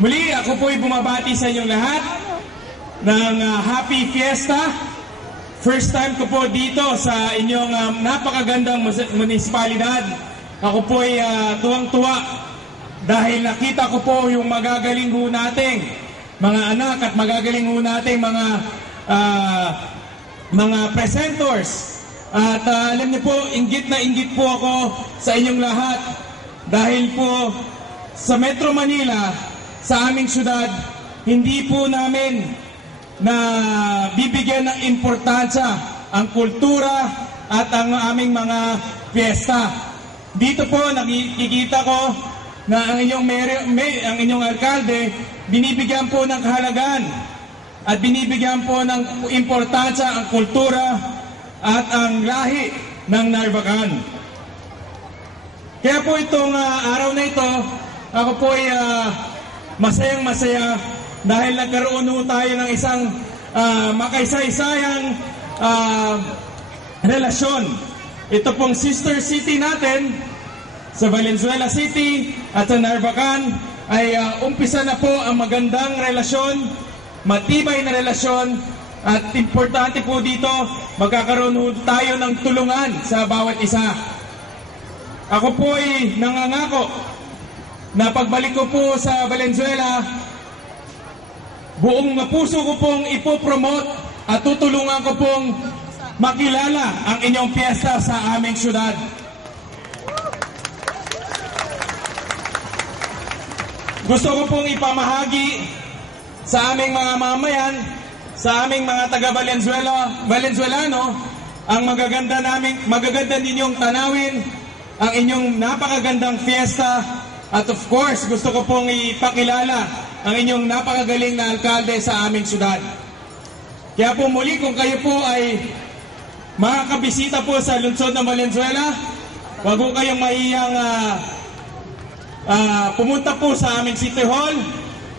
Muli, ako po'y bumabati sa inyong lahat ng Happy Fiesta. First time ko po dito sa inyong napakagandang munisipalidad. Ako po'y tuwang-tuwa dahil nakita ko po yung magagaling ho nating mga anak at magagaling ho nating mga presenters. At alam niyo po, inggit na inggit po ako sa inyong lahat dahil po sa Metro Manila, sa aming syudad, hindi po namin na bibigyan ng importansya ang kultura at ang aming mga piyesta. Dito po nakikita ko na ang inyong alkalde binibigyan po ng kahalagan at binibigyan po ng importansya ang kultura at ang lahi ng Narvacan. Kaya po itong araw na ito, ako po ay masayang-masaya dahil nagkaroon po tayo ng isang makaisay-sayang relasyon. Ito pong sister city natin sa Valenzuela City at sa Narvacan ay umpisa na po ang magandang relasyon, matibay na relasyon, at importante po dito, magkakaroon tayo ng tulungan sa bawat isa. Ako po ay nangangako na pagbalik ko po sa Valenzuela, buong puso ko pong ipopromote at tutulungan ko pong makilala ang inyong piyesta sa aming syudad. Gusto ko pong ipamahagi sa aming mga mamayan, sa aming mga taga-Valenzuelano, ang magaganda ninyong tanawin, ang inyong napakagandang fiesta, at of course, gusto ko pong ipakilala ang inyong napakagaling na alkalde sa aming syudad. Kaya po muli, kung kayo po ay makakabisita po sa lungsod ng Valenzuela, huwag po kayong mahiyang pumunta po sa aming City Hall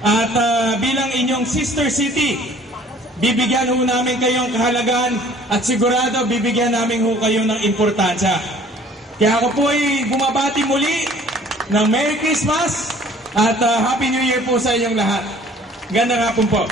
at bilang inyong sister city, bibigyan ho namin kayong kahalagan at sigurado bibigyan namin ho kayo ng importansya. Kaya ako po ay bumabati muli ng Merry Christmas at Happy New Year po sa inyong lahat. Ganda nga po.